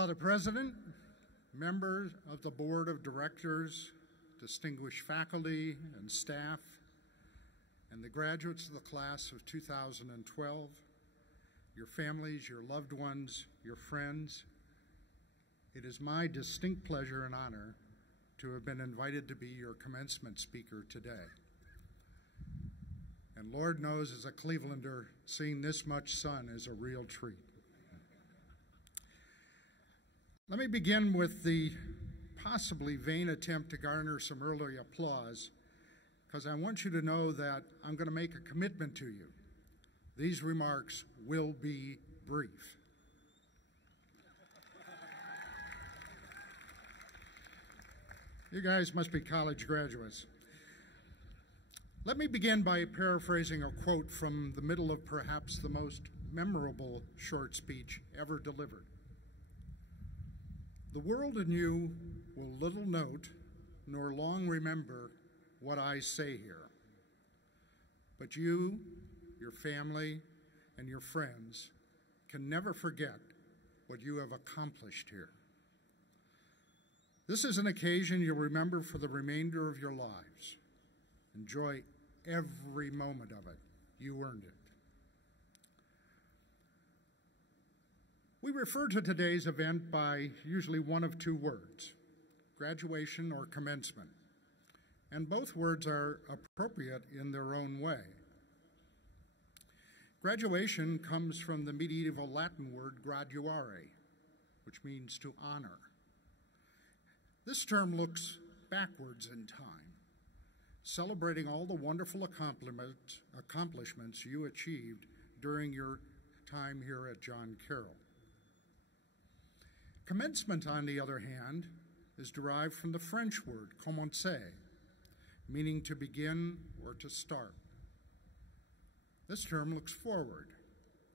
Father President, members of the Board of Directors, distinguished faculty and staff, and the graduates of the class of 2012, your families, your loved ones, your friends, it is my distinct pleasure and honor to have been invited to be your commencement speaker today. And Lord knows, as a Clevelander, seeing this much sun is a real treat. Let me begin with the possibly vain attempt to garner some early applause, because I want you to know that I'm going to make a commitment to you. These remarks will be brief. You guys must be college graduates. Let me begin by paraphrasing a quote from the middle of perhaps the most memorable short speech ever delivered. The world and you will little note nor long remember what I say here. But you, your family, and your friends can never forget what you have accomplished here. This is an occasion you'll remember for the remainder of your lives. Enjoy every moment of it. You earned it. We refer to today's event by usually one of two words, graduation or commencement, and both words are appropriate in their own way. Graduation comes from the medieval Latin word graduare, which means to honor. This term looks backwards in time, celebrating all the wonderful accomplishments you achieved during your time here at John Carroll. Commencement, on the other hand, is derived from the French word commencer, meaning to begin or to start. This term looks forward,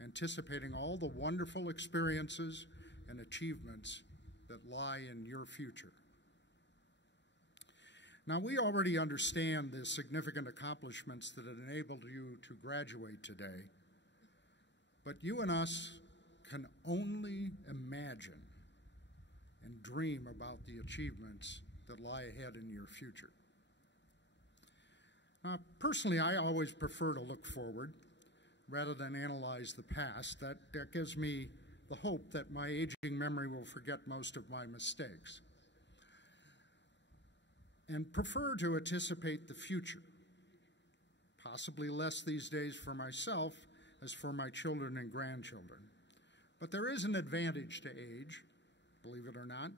anticipating all the wonderful experiences and achievements that lie in your future. Now, we already understand the significant accomplishments that enabled you to graduate today, but you and us can only imagine and dream about the achievements that lie ahead in your future. Personally, I always prefer to look forward rather than analyze the past. That gives me the hope that my aging memory will forget most of my mistakes, and prefer to anticipate the future, possibly less these days for myself as for my children and grandchildren. But there is an advantage to age, believe it or not,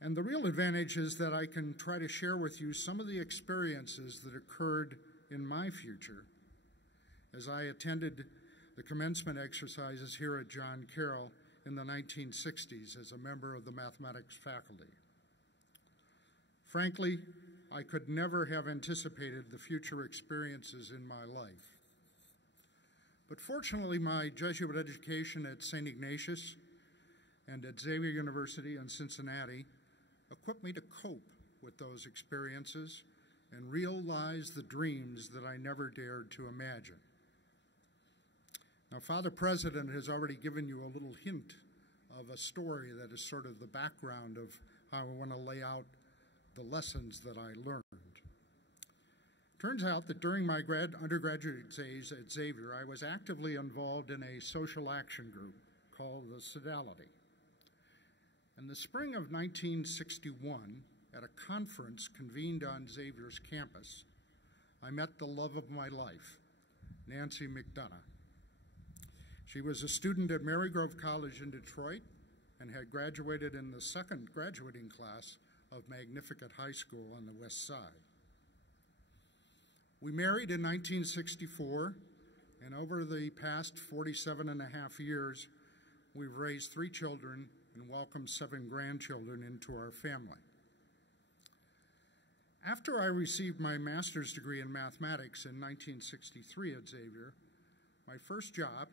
and the real advantage is that I can try to share with you some of the experiences that occurred in my future as I attended the commencement exercises here at John Carroll in the 1960s as a member of the mathematics faculty. Frankly, I could never have anticipated the future experiences in my life. But fortunately, my Jesuit education at St. Ignatius and at Xavier University in Cincinnati equipped me to cope with those experiences and realize the dreams that I never dared to imagine. Now, Father President has already given you a little hint of a story that is sort of the background of how I want to lay out the lessons that I learned. Turns out that during my undergraduate days at Xavier, I was actively involved in a social action group called the Sodality. In the spring of 1961, at a conference convened on Xavier's campus, I met the love of my life, Nancy McDonough. She was a student at Marygrove College in Detroit and had graduated in the second graduating class of Magnificat High School on the West Side. We married in 1964, and over the past 47 and a half years, we've raised 3 children and welcomed 7 grandchildren into our family. After I received my master's degree in mathematics in 1963 at Xavier, my first job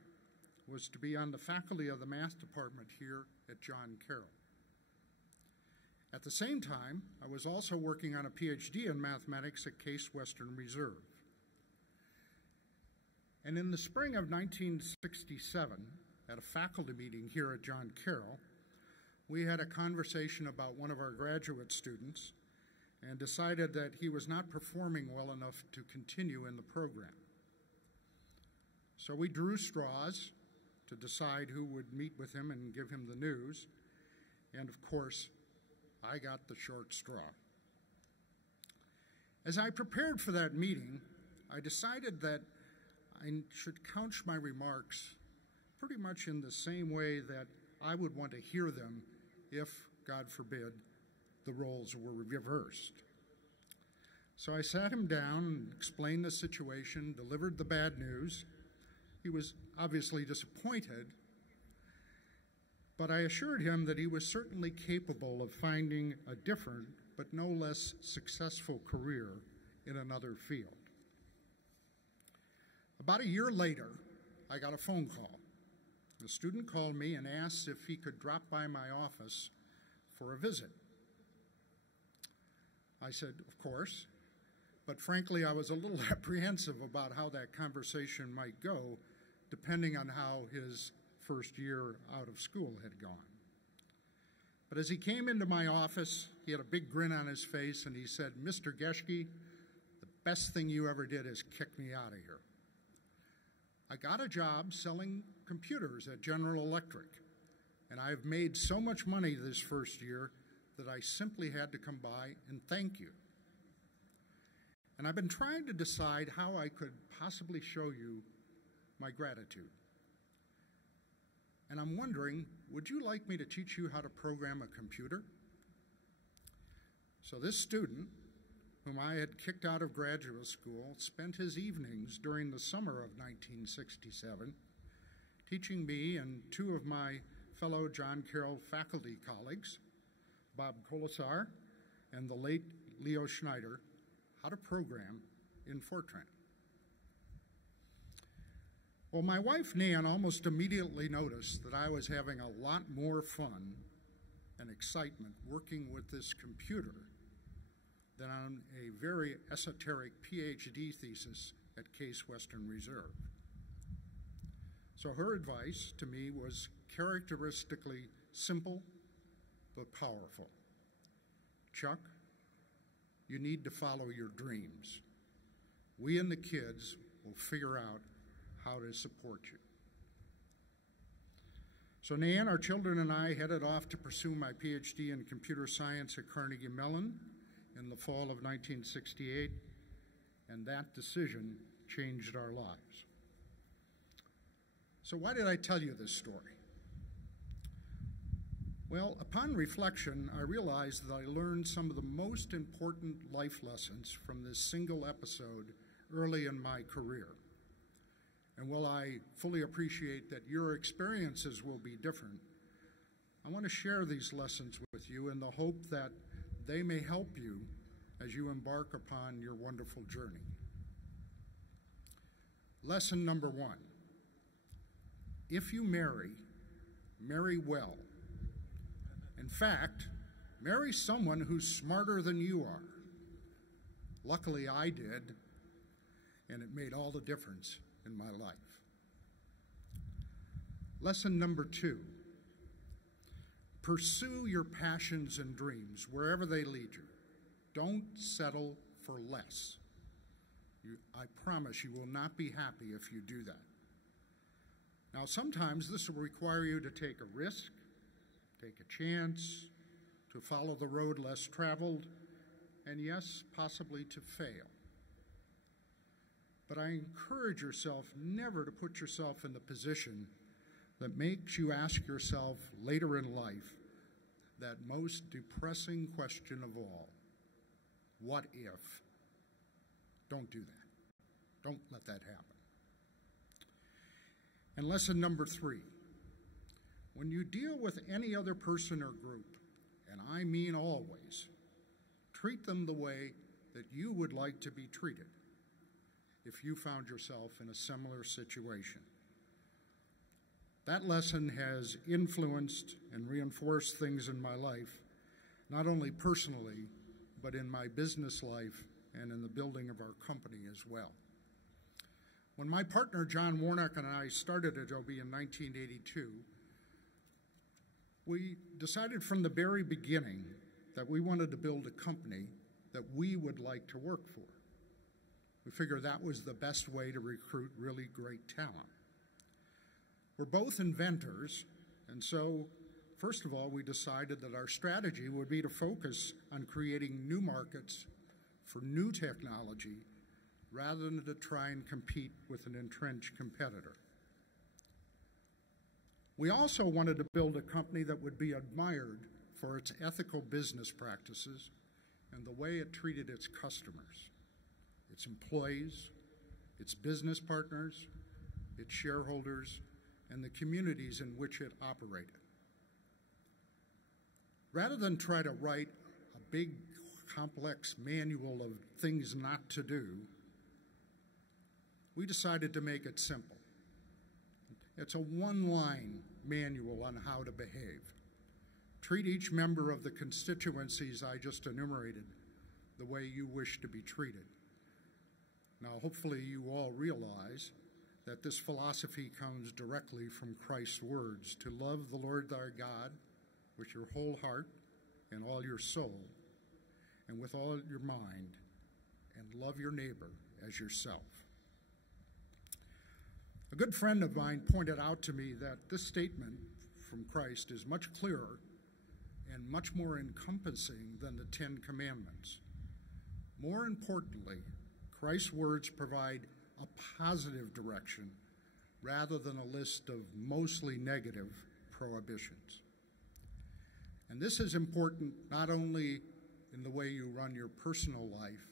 was to be on the faculty of the math department here at John Carroll. At the same time, I was also working on a PhD in mathematics at Case Western Reserve. And in the spring of 1967, at a faculty meeting here at John Carroll, we had a conversation about one of our graduate students and decided that he was not performing well enough to continue in the program. So we drew straws to decide who would meet with him and give him the news, and of course, I got the short straw. As I prepared for that meeting, I decided that I should couch my remarks pretty much in the same way that I would want to hear them if, God forbid, the roles were reversed. So I sat him down and explained the situation, delivered the bad news. He was obviously disappointed, but I assured him that he was certainly capable of finding a different but no less successful career in another field. About a year later, I got a phone call. The student called me and asked if he could drop by my office for a visit. I said, of course, but frankly, I was a little apprehensive about how that conversation might go, depending on how his first year out of school had gone. But as he came into my office, he had a big grin on his face, and he said, "Mr. Geschke, the best thing you ever did is kick me out of here. I got a job selling computers at General Electric, and I've made so much money this first year that I simply had to come by and thank you. And I've been trying to decide how I could possibly show you my gratitude. And I'm wondering, would you like me to teach you how to program a computer?" So this student, whom I had kicked out of graduate school, spent his evenings during the summer of 1967 teaching me and two of my fellow John Carroll faculty colleagues, Bob Colasar and the late Leo Schneider, how to program in Fortran. Well, my wife, Nan, almost immediately noticed that I was having a lot more fun and excitement working with this computer than on a very esoteric PhD thesis at Case Western Reserve. So her advice to me was characteristically simple but powerful. "Chuck, you need to follow your dreams. We and the kids will figure out how to support you." So Nan, our children, and I headed off to pursue my PhD in computer science at Carnegie Mellon in the fall of 1968, and that decision changed our lives. So why did I tell you this story? Well, upon reflection, I realized that I learned some of the most important life lessons from this single episode early in my career. And while I fully appreciate that your experiences will be different, I want to share these lessons with you in the hope that they may help you as you embark upon your wonderful journey. Lesson number 1. If you marry, marry well. In fact, marry someone who's smarter than you are. Luckily, I did, and it made all the difference in my life. Lesson number 2. Pursue your passions and dreams wherever they lead you. Don't settle for less. I promise you will not be happy if you do that. Now, sometimes this will require you to take a risk, take a chance, to follow the road less traveled, and yes, possibly to fail. But I encourage yourself never to put yourself in the position that makes you ask yourself later in life that most depressing question of all: what if? Don't do that. Don't let that happen. And lesson number 3, when you deal with any other person or group, and I mean always, treat them the way that you would like to be treated if you found yourself in a similar situation. That lesson has influenced and reinforced things in my life, not only personally, but in my business life and in the building of our company as well. When my partner John Warnock and I started Adobe in 1982, We decided from the very beginning that we wanted to build a company that we would like to work for. We figured that was the best way to recruit really great talent. We're both inventors, and so first of all, we decided that our strategy would be to focus on creating new markets for new technology rather than to try and compete with an entrenched competitor. We also wanted to build a company that would be admired for its ethical business practices and the way it treated its customers, its employees, its business partners, its shareholders, and the communities in which it operated. Rather than try to write a big, complex manual of things not to do, we decided to make it simple. It's a one-line manual on how to behave. Treat each member of the constituencies I just enumerated the way you wish to be treated. Now, hopefully you all realize that this philosophy comes directly from Christ's words, to love the Lord thy God with your whole heart and all your soul and with all your mind, and love your neighbor as yourself. A good friend of mine pointed out to me that this statement from Christ is much clearer and much more encompassing than the 10 Commandments. More importantly, Christ's words provide a positive direction rather than a list of mostly negative prohibitions. And this is important not only in the way you run your personal life,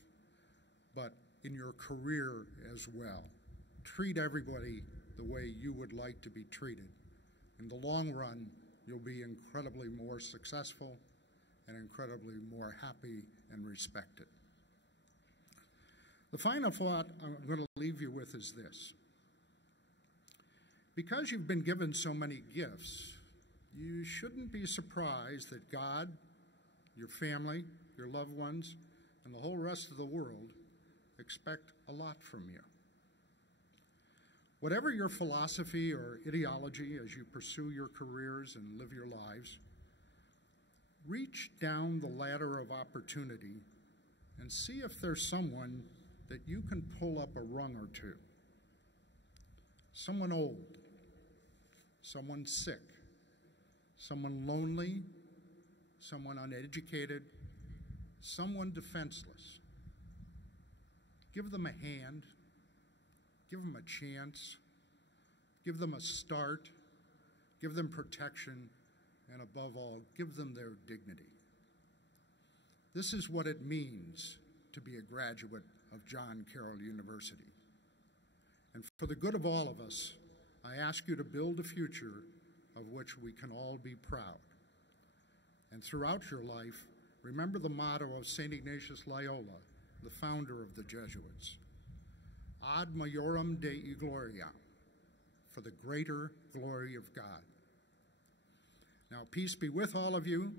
but in your career as well. Treat everybody the way you would like to be treated. In the long run, you'll be incredibly more successful and incredibly more happy and respected. The final thought I'm going to leave you with is this. Because you've been given so many gifts, you shouldn't be surprised that God, your family, your loved ones, and the whole rest of the world expect a lot from you. Whatever your philosophy or ideology as you pursue your careers and live your lives, reach down the ladder of opportunity and see if there's someone that you can pull up a rung or two. Someone old, someone sick, someone lonely, someone uneducated, someone defenseless. Give them a hand, give them a chance, give them a start, give them protection, and above all, give them their dignity. This is what it means to be a graduate of John Carroll University. And for the good of all of us, I ask you to build a future of which we can all be proud. And throughout your life, remember the motto of St. Ignatius Loyola, the founder of the Jesuits, Ad Majorem Dei Gloria, for the greater glory of God. Now, peace be with all of you.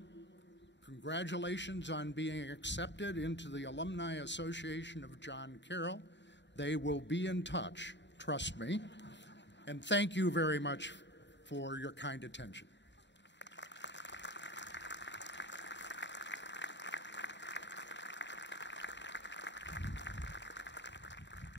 Congratulations on being accepted into the Alumni Association of John Carroll. They will be in touch, trust me. And thank you very much for your kind attention.